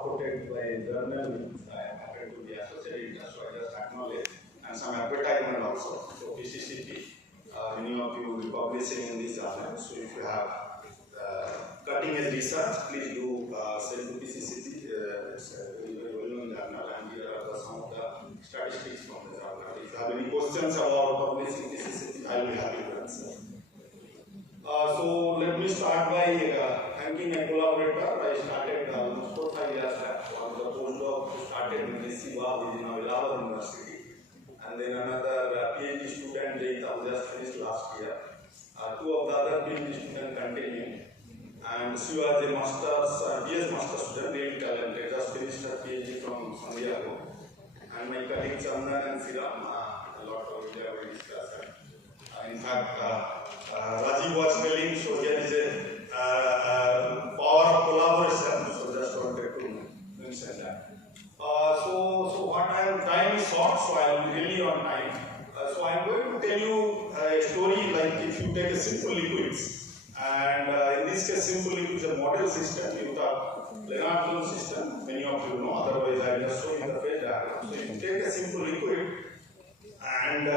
supported by a journal which I happen to be associated with, so I just acknowledge, and some advertisement also. So PCCT, many of you will be publishing in this journal, so if you have cutting edge research, please do send to PCCT. It's a very well known journal, and here are some of the statistics from the journal. If you have any questions about publishing PCCT, I will be happy to answer. So let me start by thanking my collaborator. I started almost 4-5 years back. One of the postdoc who started in Siva, which is now Bangalore University, and then another PhD student they just finished last year. Two of the other PhD students continue, and she was a master's, BS master student, very talented, just finished her PhD from San Diego. And my colleagues Chandan and Siram, a lot of India will discuss. In fact, Rajiv was telling, so here is a power of collaboration, so just wanted to mention that. So what time is short, so I am really on time. So I am going to tell you a story like if you take a simple liquids, and in this case simple liquids is a model system, you have Lennard system, many of you know, otherwise I will just show you the phase diagram. So if you take a simple liquid and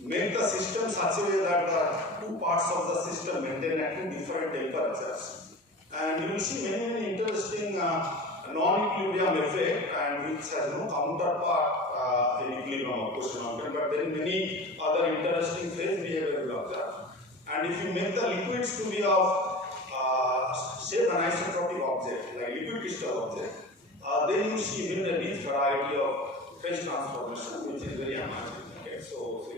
make the system such a way that the two parts of the system maintain at two different temperatures. And you will see many interesting non-equilibrium effect, and which has no counterpart in equilibrium, of course, but there are many other interesting phase behavior you observe. And if you make the liquids to be of say an isotropic object, like liquid crystal object, then you see even a rich variety of phase transformation, which is very amazing. So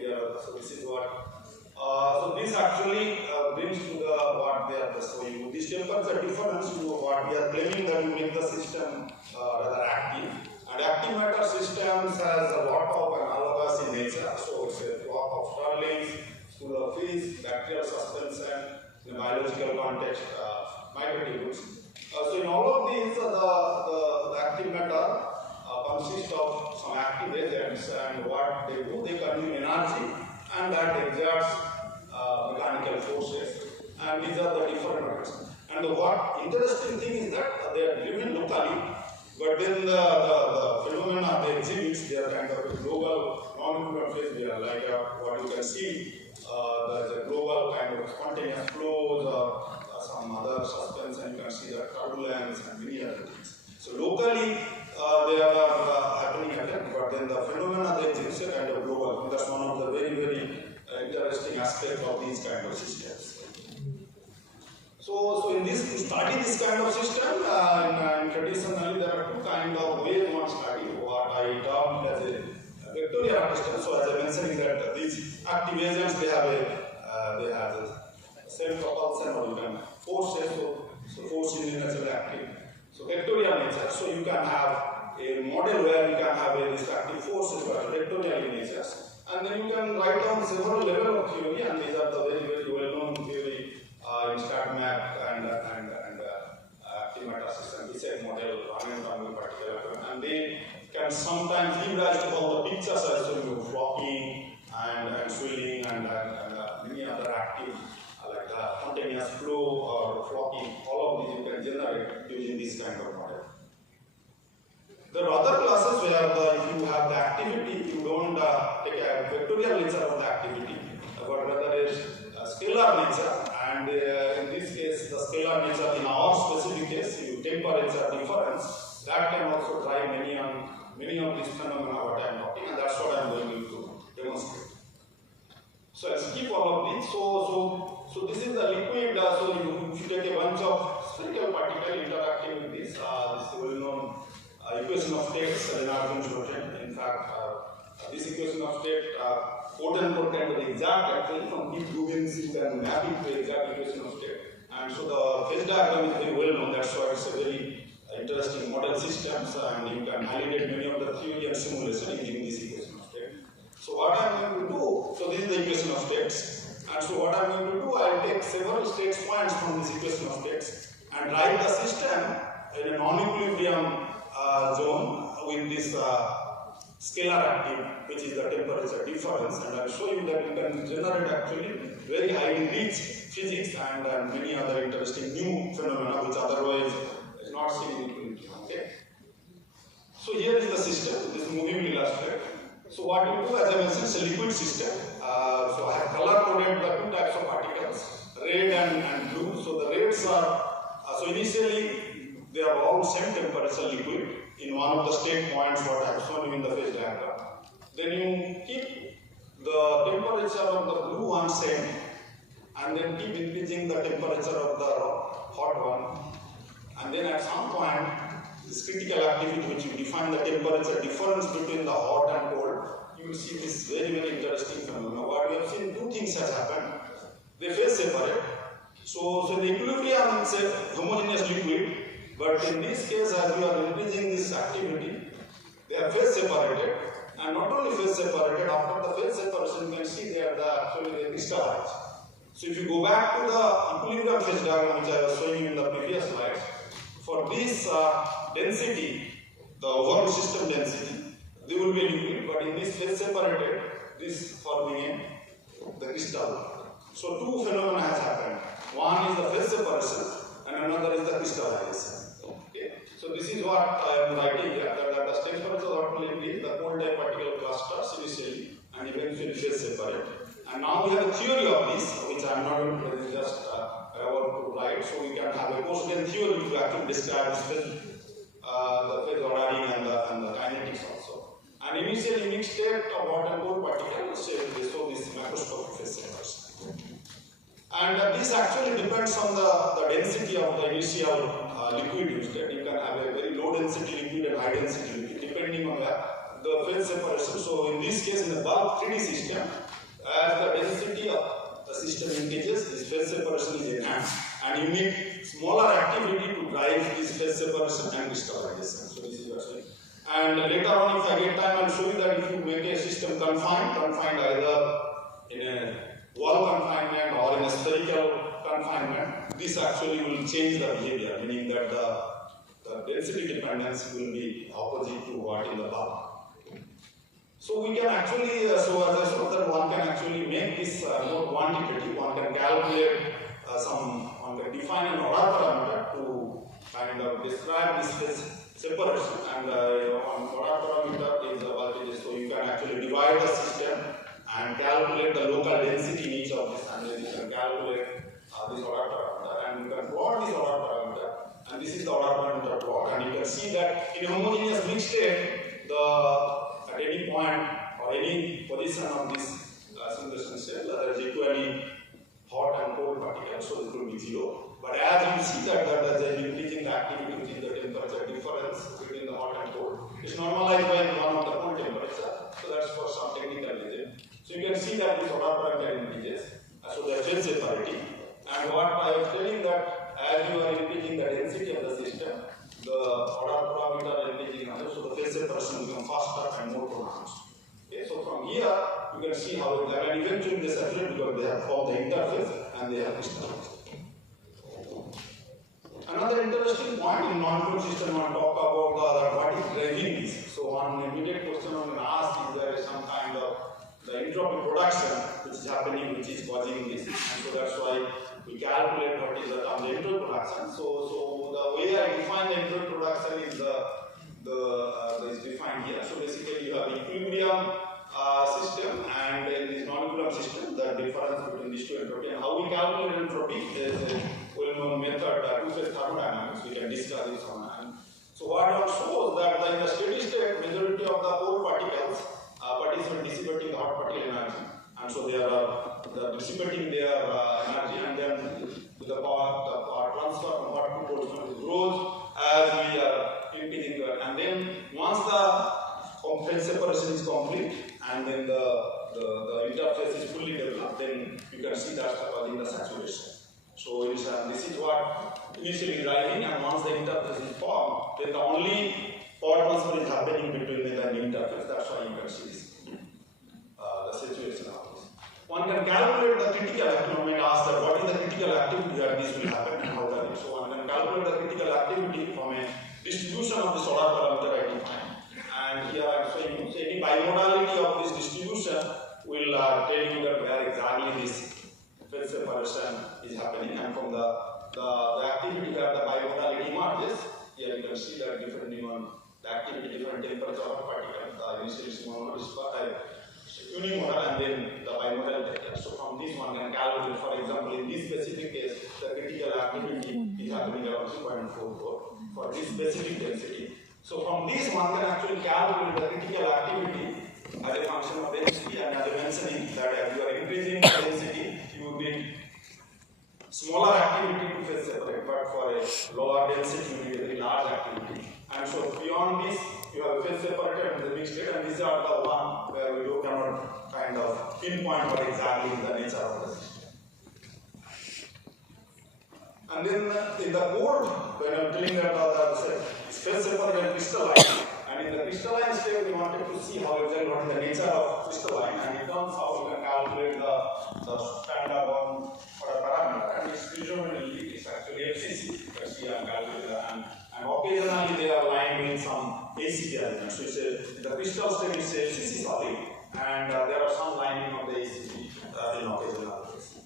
this is what. So this actually brings to the what they are showing. This temperature difference to what we are claiming that you make the system rather active. And active matter systems has a lot of analogous in nature. So it's a lot of Stirling's, school of physics, bacterial suspension, in a biological context, microtubules. So in all of these, the active matter consist of some active agents, and what they do, they consume energy, and that exerts mechanical forces, and these are the different ones. And what interesting thing is that they are driven locally, but then the phenomena they exhibit, they are kind of a global non-equilibrium phase. They are like what you can see, there is a global kind of spontaneous flows, some other suspension, you can see the turbulence and many other things. So locally, they are happening again, but then the phenomena they exist kind of global. That's one of the very interesting aspects of these kind of systems. So in this, to study this kind of system, traditionally there are two kind of ways one study. What I termed as a vectorial system. So as I mentioned that these active agents they have a self-propulsion, or you can forces. So force is naturally active. So vectorial nature, so you can have a model where you can have a destructive forces, but vectorial in nature. And then you can write down several levels of theory, and these are the very well-known theory in StatMap and active matter system, Bisset model, running particular, and they can sometimes give rise to all the pictures as well, flocking and swirling and many other active like spontaneous flow or flocking, all of these you can generate using this kind of model. There are other classes where if you have the activity, you don't take a vectorial nature of the activity, but rather is a scalar nature, and in this case, the scalar nature in our specific case, you temperature difference, that can also drive many of these phenomena what I am talking, and that's what I am going to demonstrate. So I'll skip all of these. So this is the liquid. So if you take a bunch of spherical particles interacting with this, this well-known equation of states, Lennard noted. In fact, this equation of state, quote-unquote, the exact actually from deep Rubens you can map it to exact equation of state. And so the phase diagram is very well known. That's why it's a very interesting model systems, and you can validate many of the theory and simulation using this equation of state. So what I am going to do, so this is the equation of states, and so what I am going to do, I will take several states points from this equation of states and write the system in a non-equilibrium zone with this scalar active, which is the temperature difference, and I will show you that you can generate actually very highly rich physics and many other interesting new phenomena which otherwise is not seen in equilibrium. initially they are all same temperature liquid in one of the state points what I have shown you in the phase diagram. Then you keep the temperature of the blue one same and then keep increasing the temperature of the hot one. And then at some point, this critical activity which you define the temperature difference between the hot and cold, you will see this very interesting phenomenon. What we have seen, two things has happened. They phase separate. So the equilibrium is a homogeneous liquid, but in this case as we are increasing this activity, they are phase separated. And not only phase separated, after the phase separation you can see they are actually crystallized. So if you go back to the equilibrium phase diagram which I was showing you in the previous slide, for this density, the overall system density, they will be liquid, but in this phase separated, this forming the crystal. So two phenomena has happened. One is the phase separation and another is the crystallization. Okay? So this is what I am writing here, that the temperature automatically the cold type particle clusters initially and eventually phase separate. And now we have a theory of this, which I am not going to just about to write. So we can have a Gaussian theory to actually describe this phase, the phase ordering and the kinetics also. And initially mixed state of hot and cold particles, so this macroscopic phase separation. And this actually depends on the density of the initial liquid used. You can have a very low density liquid and high density liquid depending on the phase separation. So in this case, in the bulk 3D system, as the density of the system increases, this phase separation is enhanced, and you need smaller activity to drive this phase separation and crystallization. So this is what I'm saying. And later on, if I get time, I'll show you that if you make a system confined either in a wall confinement or in a spherical confinement, this actually will change the behavior, meaning that the density dependence will be opposite to what in the bulk. So we can actually, so as I showed that one can actually make this more quantitative, one can calculate one can define an order parameter to kind of describe this phase separation, and one order parameter is the voltage, so you can actually divide the system and calculate the local density in each of this, and then you can calculate this order parameter, and you can plot this order parameter, and this is the order parameter plot, and you can see that in homogeneous mixed state, at any point or any position of this simulation cell, there is equally hot and cold particles, so it will be 0. But as you see that there is an increasing activity which is the temperature difference between the hot and cold, it's normalized by one of the cold temperature, so that's for some technical reason. So you can see that this order parameter increases, so they are phase separating. And what I was telling that as you are increasing the density of the system, the order parameter increasing, so the phase separation becomes faster and more pronounced. Okay, so from here you can see how it happens, and eventually they separate because they have formed the interface and they have crystallized. Another interesting point in non-fluid system, I talk about what is driving this. So one immediate question one can ask is there is some kind of the entropy production which is happening, which is causing this, and so that's why we calculate what is the entropy production. So the way I define the entropy production is is defined here. So basically you have equilibrium system and in this non-equilibrium system, the difference between these two entropy, and how we calculate entropy is a well-known method, two-phase thermodynamics. We can discuss this on. And so what one shows that in the steady state, majority of the cold particles participate dissipating the hot particle energy, and so they are dissipating their energy, and then the power transfer from hot to cold grows as we are increasing the, and then once the phase separation is complete and then the interface is fully developed, then you can see that's causing the saturation. So this is what initially driving, and once the interface is formed, then the only power transfer is happening between the interface. That's why you can see this, the situation of this. One can calculate the critical activity. One might ask that what is the critical activity where this will happen and how that is. So one can calculate the critical activity from a distribution of this order parameter I define. And here I am showing you, so any bimodality of this distribution will tell you that where exactly this phase separation is happening, and from the activity where the bimodality emerges, here you can see that depending on the activity, different temperature of particle, the initial is monomodal, unimodal, and then the bimodal vector. So from from this one can calculate, for example, in this specific case, the critical activity is happening around 2.44 for this specific density. So from this one can actually calculate the critical activity as a function of density, and as I mentioned that as you are increasing the density, you will need smaller activity to phase separate, but for a lower density you need a very large activity. And so beyond this, you have phase separated and the mixed state, and these are the one where we cannot kind of pinpoint what exactly is the nature of the system. And then in the code, when I'm telling that it's phase separated crystalline, and in the crystalline state, we wanted to see how exactly what is the nature of crystalline, and it turns out you can calculate the standard one for a parameter, and it's usually it's actually FCC, because we are calculating that, and occasionally they are lying in some ACT elements. So it's the crystal state is FCC solid, and there are some lining of the ACT in occasional cases.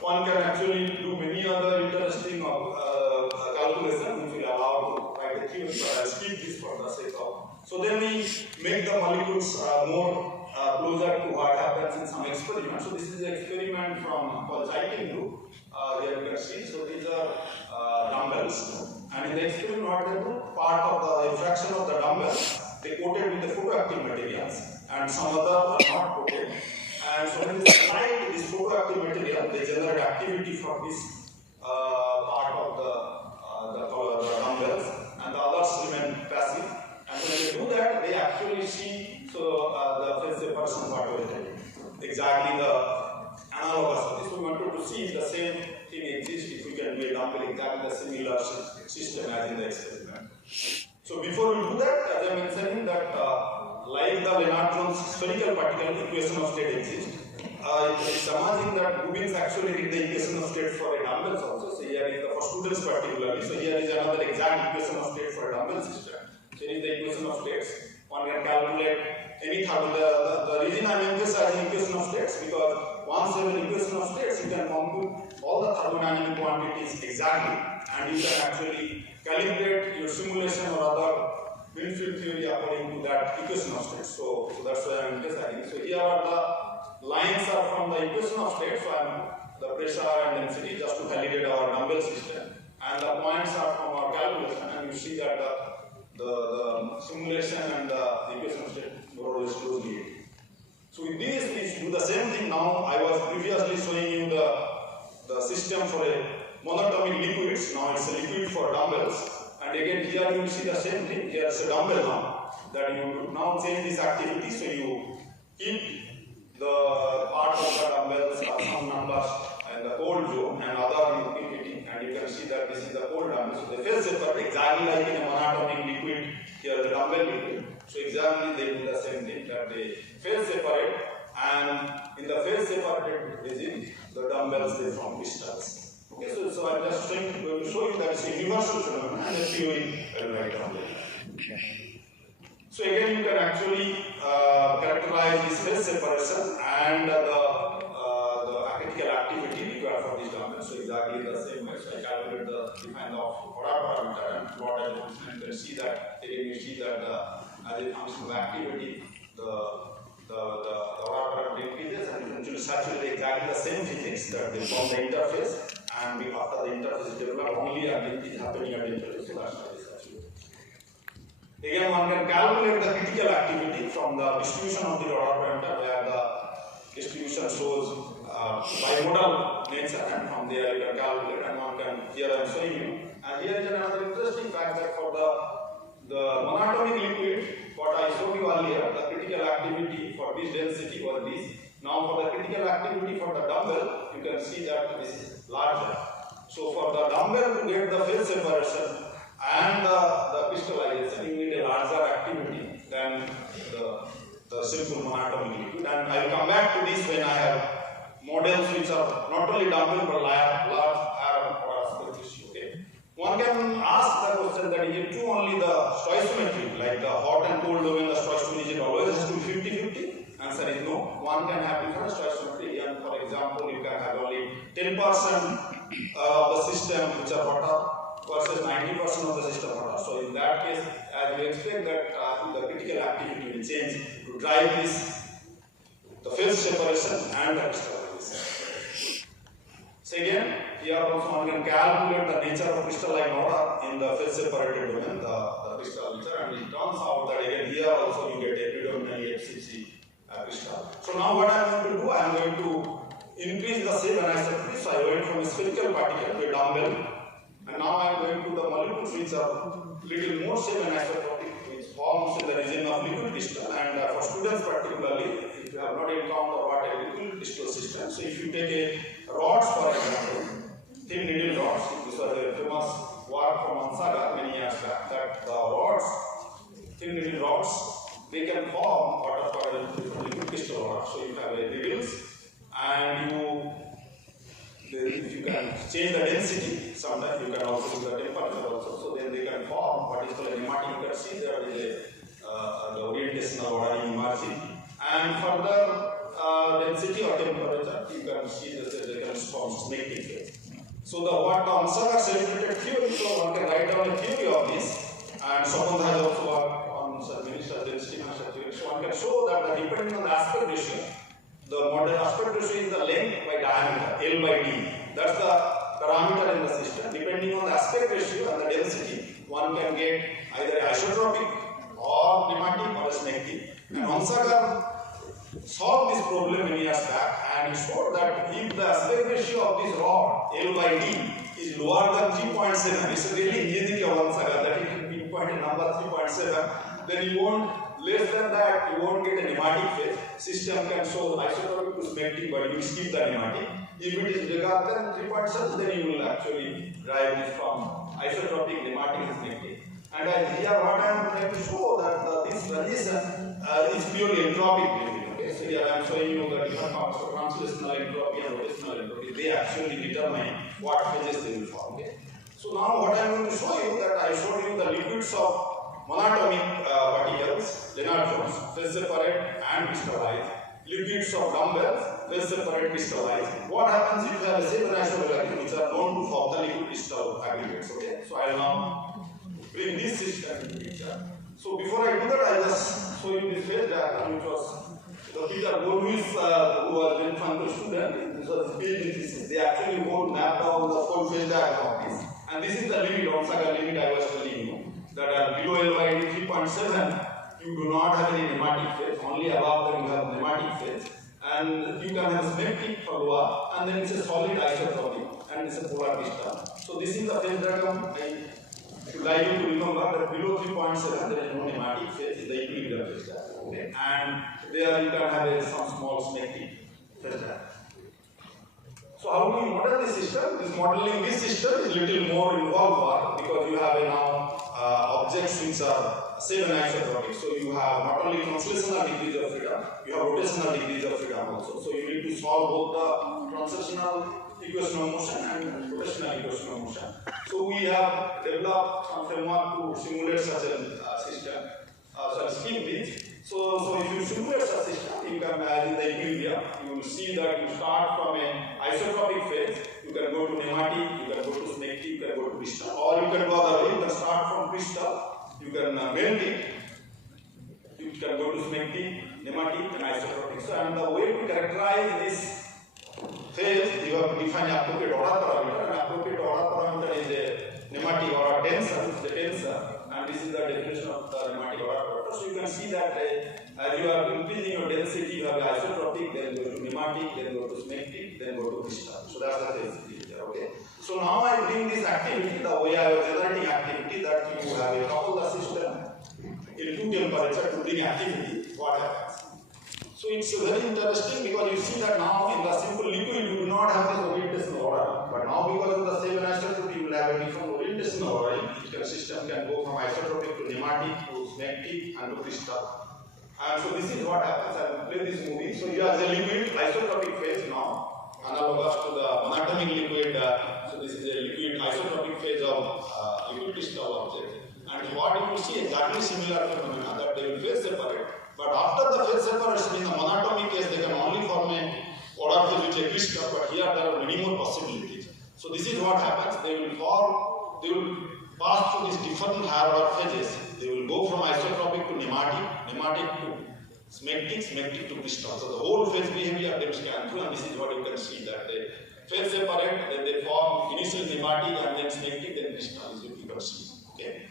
One can actually do many other interesting calculations which will allow to write the theory, but I'll skip this for the sake of. So then we make the molecules more closer to what happens in some experiments. So this is an experiment from Chaitin group. Here you can see. So these are dumbbells, and in the experiment, what they do, part of the fraction of the dumbbells they coated with the photoactive materials, and some other are not coated. And so when they slide this photoactive material, they generate activity from this part of the dumbbells, and the others remain passive. And when they do that, they actually see the phase separation what we are telling. Exactly the analogous of this. We wanted to see if the same thing exists, if we can do a dumbbell exactly the similar system as in the experiment. So before we do that, as I mentioned that like the Lennard-Jones spherical particle equation of state exists, it's amazing that Rubin's actually did the equation of state for a dumbbells also. So here is the for students particularly. So here is another exact equation of state for a dumbbell system. So here is the equation of states. One can calculate any the reason I am emphasizing equation of states because once you have an equation of states, you can compute all the thermodynamic quantities exactly, and you can actually calibrate your simulation or other wind field theory according to that equation of states. So that's why I am emphasizing. So here are the lines are from the equation of states. So the pressure and density just to validate our dumbbell system, and the points are from our calculation, and you see that the simulation and the equation of state more or less closely. So with this, we do the same thing now. I was previously showing you the system for a monatomic liquids. Now it's a liquid for dumbbells. And again, here you will see the same thing. Here is a dumbbell now. That you now change this activity. So you keep the part of the dumbbells or some numbers in the cold zone and other you keep heating. And you can see that this is the cold dumbbell. So the phase separate exactly like in a monatomic liquid. Here is the dumbbell liquid. So exactly they do the same thing that they phase separate, and in the phase separated regime, the dumbbells they form crystals. Okay, so I'm just going to show you that it's a universal phenomenon and a theory I will write down later. So again, you can actually characterize this phase separation and the critical activity required for this dumbbell. So exactly the same way. So I calculate define the order parameter and plot as a function, and you can see that again you see that as a function of activity, the order parameter increases, and eventually saturate exactly the same physics that they form the interface, and after the interface is developed, only activity is happening at the interface. So that's why they saturate. Again, one can calculate the critical activity from the distribution of the order parameter, where the distribution shows bimodal nature, and from there you can calculate, and one can, here I am showing you. And here is another interesting fact that for the monatomic liquid, what I showed you earlier, the critical activity for this density was this. Now for the critical activity for the dumbbell, you can see that this is larger. So for the dumbbell to get the phase separation and the crystallization, you need a larger activity than the simple monatomic liquid. And I will come back to this when I have models which are not only dumbbell but large iron or aspect issue. Okay. One can ask the question that is it true only the stoichiometry, like the hot and cold domain, the stoichiometry always has to be 50-50? Answer is no. One can have different stoichiometry, and for example, you can have only 10% of the system which are hotter versus 90% of the system hotter. So in that case, as we expect that the critical activity will change to drive this, the phase separation and the crystallization. Second, here also one can calculate the nature of crystalline order in the phase separated domain, the crystal nature, and it turns out that again here also you get a predominantly FCC crystal. So now what I am going to do, I am going to increase the shape anisotropy. So I went from a spherical particle to a dumbbell, and now I am going to the molecules which are little more shape anisotropic, which forms in the region of liquid crystal. And for students particularly, if you have not encountered what a liquid crystal system, so if you take a rods for example, thin needle rods, this was a famous work from Ansaga many years back, that the rods, thin needle rods, they can form what are called liquid crystal rods. So you have a needles, and if you can change the density, sometimes you can also do the temperature also, so then they can form what is called a pneumatic. You can see there is the orientational ordering emerging, and further density or temperature, you can see that they can form snaking phase. So what the Ansaga celebrated theory, so one can write down a theory of this, and Sopanda has also worked on many such density and such theories. So one can show that depending on the aspect ratio, the model aspect ratio is the length by diameter, L by D. That's the parameter in the system. Depending on the aspect ratio and the density, one can get either isotropic or pneumatic or snaking. And Ansaga solved this problem many years back, and showed that if the aspect ratio of this rod L by D is lower than 3.7, it's a really easy Ansaga that you can pinpoint a number 3.7, then you won't, less than that, you won't get a pneumatic phase. System can show isotropic to snaking, but you will skip the pneumatic. If it is bigger than 3.7, then you will actually drive this from isotropic, pneumatic, and snaking. And here what I am trying to show that this transition is purely entropic. Okay, so here I am showing you the different forms of translational entropy and rotational entropy. They actually determine what phases they will form. Okay. So now what I am going to show you, that I showed you the liquids of monatomic particles, Lennard-Jones, phase separate and crystallize. Liquids of dumbbells, phase separate, crystallize. What happens if you have a shape anisotropy which are known to form the liquid crystal aggregates? Okay, so I will now bring this system into picture. So before I do that, I just show you this phase diagram, which was Peter Goldwich, who was a very fun student. This was his thesis. They actually mapped down the full phase diagram of this. And this is the limit, Ansaga limit I was telling you, that below L by 3.7, you do not have any pneumatic phase, only above them you have pneumatic phase. And you can have symmetric for lower, and then it's a solid isotropic, and it's a polar crystal. So this is the phase diagram. I should like you to remember that below 3.7 there is no pneumatic phase, it's the equilibrium phase diagram. Okay? And there you can have some small symmetric phase diagram. So how do you model this system? This modeling this system is little more involved work, because you have now objects which are same anisotropic. So you have not only translational degrees of freedom, you have rotational degrees of freedom also. So you need to solve both the translational equation of motion and rotational equation of motion. So we have developed some framework to simulate such a system, scheme bridge. So if you simulate such a system, you can in the equilibrium, you will see that you start from an isotropic phase, you can go to pneumatic, you can go to snaking, you can go to crystal, or you can go other way, you can start from crystal, you can melt it, you can go to snaking, pneumatic, and isotropic. So, and the way to characterize this phase, you have to define appropriate order parameter, and appropriate order parameter is a pneumatic order tensor, which is the tensor, and this is the definition of the pneumatic order parameter. So you can see that as you are increasing your density, you have isotropic, then go to pneumatic, then go to snaking, then go to crystal. So that's the density here. Okay. So now I bring this activity, the way I was generating activity, that you have a couple of system in two temperature to bring activity, what happens? So it's very interesting, because you see that now in the simple liquid you do not have this orientational order, but now because of the same anisotropy you will have a different orientational order. Each system can go from isotropic to pneumatic to snaking and to crystal. And so this is what happens. I will play this movie. So you have the liquid isotropic phase now, analogous to the monatomic liquid. So this is a liquid isotropic phase of liquid crystal object. And what you will see exactly similar phenomena, that they will phase separate. But after the phase separation, in the monatomic case, they can only form a order phase with a crystal, but here there are many more possibilities. So this is what happens. They will form, they will pass through these different higher order phases. They will go from isotropic to pneumatic, pneumatic to symmetric, symmetric to crystal. So the whole phase behavior they will scan through, and this is what you can see, that the phase separate, then they form initial nematic and then smectic, then crystal, is you can see. Okay.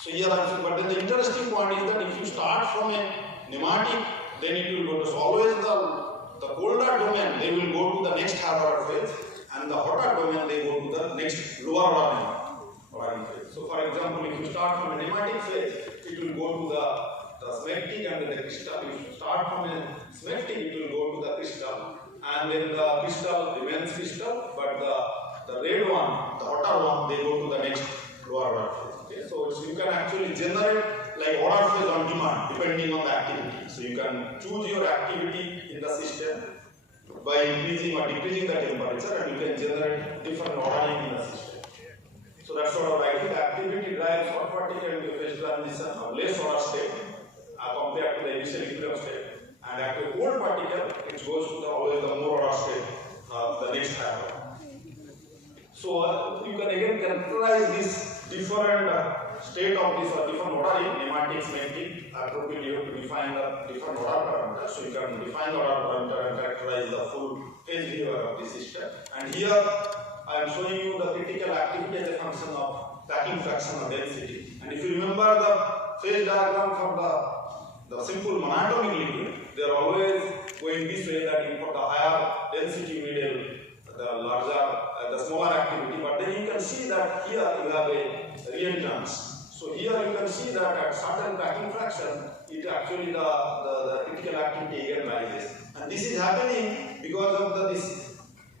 So here also, but then the interesting point is that if you start from a nematic, then it will go to, so always the colder domain, they will go to the next higher order phase, and the hotter domain, they go to the next lower order phase. So for example, if you start from a nematic phase, it will go to the smectic and then the crystal. If you start from a smectic, it will go to the crystal, and then the crystal remains crystal, but the red one, the hotter one, they go to the next lower order phase. Okay? So you can actually generate like order phase on demand depending on the activity. So you can choose your activity in the system by increasing or decreasing the temperature, and you can generate different ordering in the system. So that's sort of right. The activity drives hot particle into phase transition of less order state compared to the initial equilibrium state, and at a cold particle, it goes to always the more order state, the next higher order. So you can again characterize this different state of this or different ordering, nematic, smectic, appropriate you have to define the different order parameters. So you can define the order parameter and characterize the full phase behavior of the system. And here I am showing you the critical activity as a function of packing fraction or density. And if you remember the phase diagram from the simple monatomic liquid, they are always going this way, that for the higher density middle, the larger, the smaller activity. But then you can see that here you have a reentrances. So here you can see that at certain packing fraction, it actually the critical activity again rises. And this is happening because of this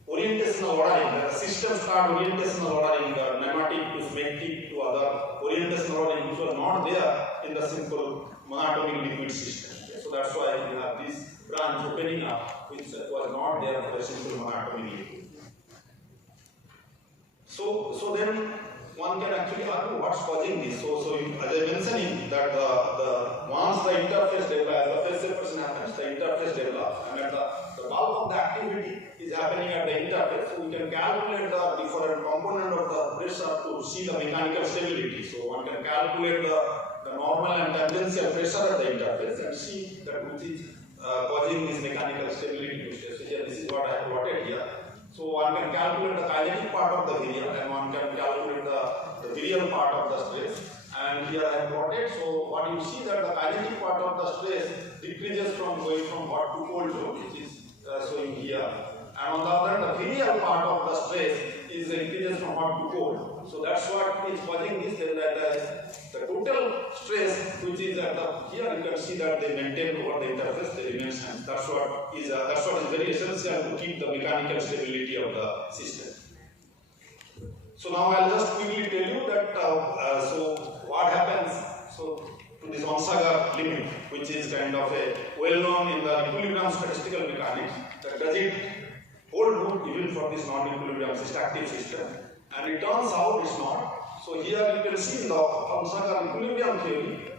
orientational ordering. The system start orientational ordering, the nematic to smectic to other orientational ordering, which was not there in the simple monatomic liquid system. Okay? So that's why you have this branch opening up, which was not there for a simple monatomic liquid. So then one can actually argue what's causing this. So as I mentioned that once the interface develops, the phase separation happens, the interface develops, and the bulk of the activity is happening at the interface. So we can calculate the different component of the pressure to see the mechanical stability. So one can calculate the normal and tangential pressure at the interface and see that which is causing this mechanical stability to stay. So here this is what I have plotted here. So one can calculate the kinetic part of the virial, and one can calculate the virial part of the stress. And here I have plotted. So what you see that the kinetic part of the stress decreases from going from hot to cold zone, which is showing here. And on the other hand, the virial part of the stress is increases from hot to cold. So that's what is causing this. That the total stress, which is at here you can see that they maintain over the interface, they remain same. That's what is very essential to keep the mechanical stability of the system. So now I'll just quickly tell you that so what happens to this Onsager limit, which is kind of a well-known in the equilibrium statistical mechanics. That does it hold good even for this non-equilibrium active system? And it turns out it's not. So here you can see in the Onsager equilibrium theory,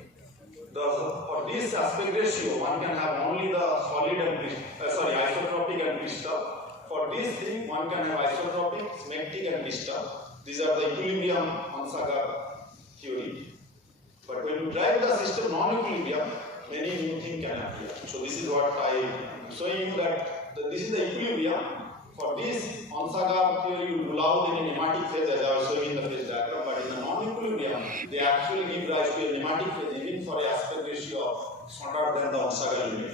for this aspect ratio, one can have only the solid and isotropic and crystal. For this thing, one can have isotropic, smectic and crystal. These are the equilibrium Onsager theory. But when you drive the system non-equilibrium, many new things can appear. So this is what I am showing you that this is the equilibrium. For this Onsager theory, you rule out in a nematic phase, as I was showing in the phase diagram. But in the non-equilibrium, they actually give rise to a nematic phase, even for a aspect ratio of shorter than the Onsager limit.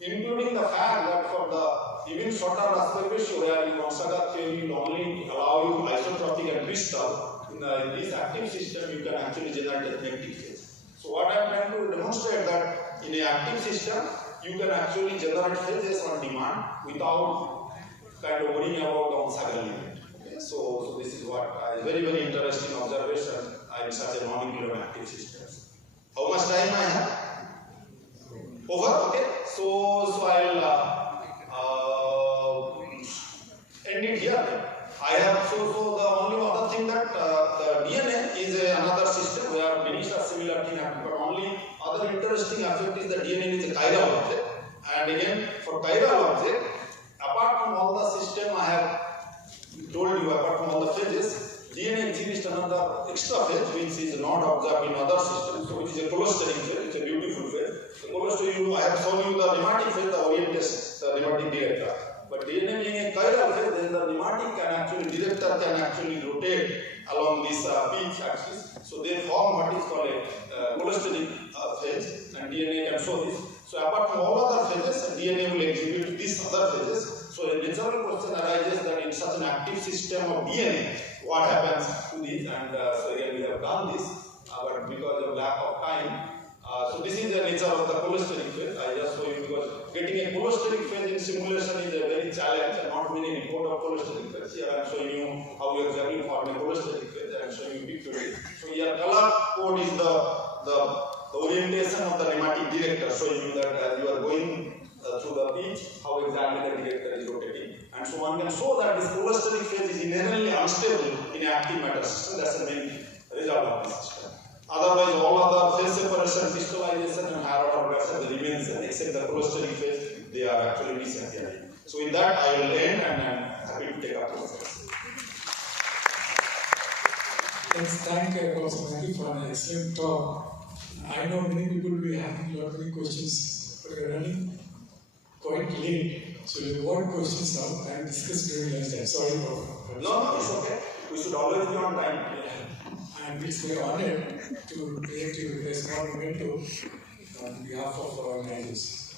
Including the fact that for the even shorter aspect ratio, where in Onsager theory will only allow you isotropic and crystal, in this active system, you can actually generate a smectic phase. So what I am trying to demonstrate that in an active system, you can actually generate phases on demand without kind of worrying about the Onsager limit. Okay? So this is what is very, very interesting observation in such a non-equilibrium active systems. How much time I have? Over? Okay. So I'll end it here. I have so the only other thing that the DNA is another system where many such similar things happen. But only other interesting aspect is the DNA is a chiral object. And again, for chiral object, apart from all the system I have told you, apart from all the phases, DNA exhibits another extra phase which is not observed in other systems, so which is a cholesteric phase. It's a beautiful phase. The cholesteric, I have shown you the nematic phase, the orientation, the nematic director. But DNA being a chiral phase, then the pneumatic director can actually rotate along this pitch axis. So they form what is called a cholesteric phase, and DNA can show this. So apart from all other phases, DNA will exhibit these other phases. So a natural question arises that in such an active system of DNA, what happens to this? And so again we have done this, but because of lack of time, so this is the nature of the cholesteric phase. I just show you because getting a cholesteric phase in simulation is a very challenge, and not many report of cholesteric phase. Here I am showing you how you exactly form a cholesteric phase. I am showing you picture. So here color code is the orientation of the pneumatic director, showing you that as you are going through the pitch, how exactly the director is rotating. And so one can show that this cholesteric phase is inherently unstable in an active matter system. That's the main result of the system. Otherwise, all other phase separation, crystallization, and higher order reaction remains except the cholesteric phase, they are actually disappearing. So with that, I will end, and I am happy to take up questions. Let's thank Prof. Maiti for an excellent talk. I know many people will be having a lot of questions, but we are running quite late. So we want questions now and discuss during lunchtime. Sorry, Prof. No, it's okay. We should always be on time. And it's very honored to present you with a small memento on behalf of our organizers.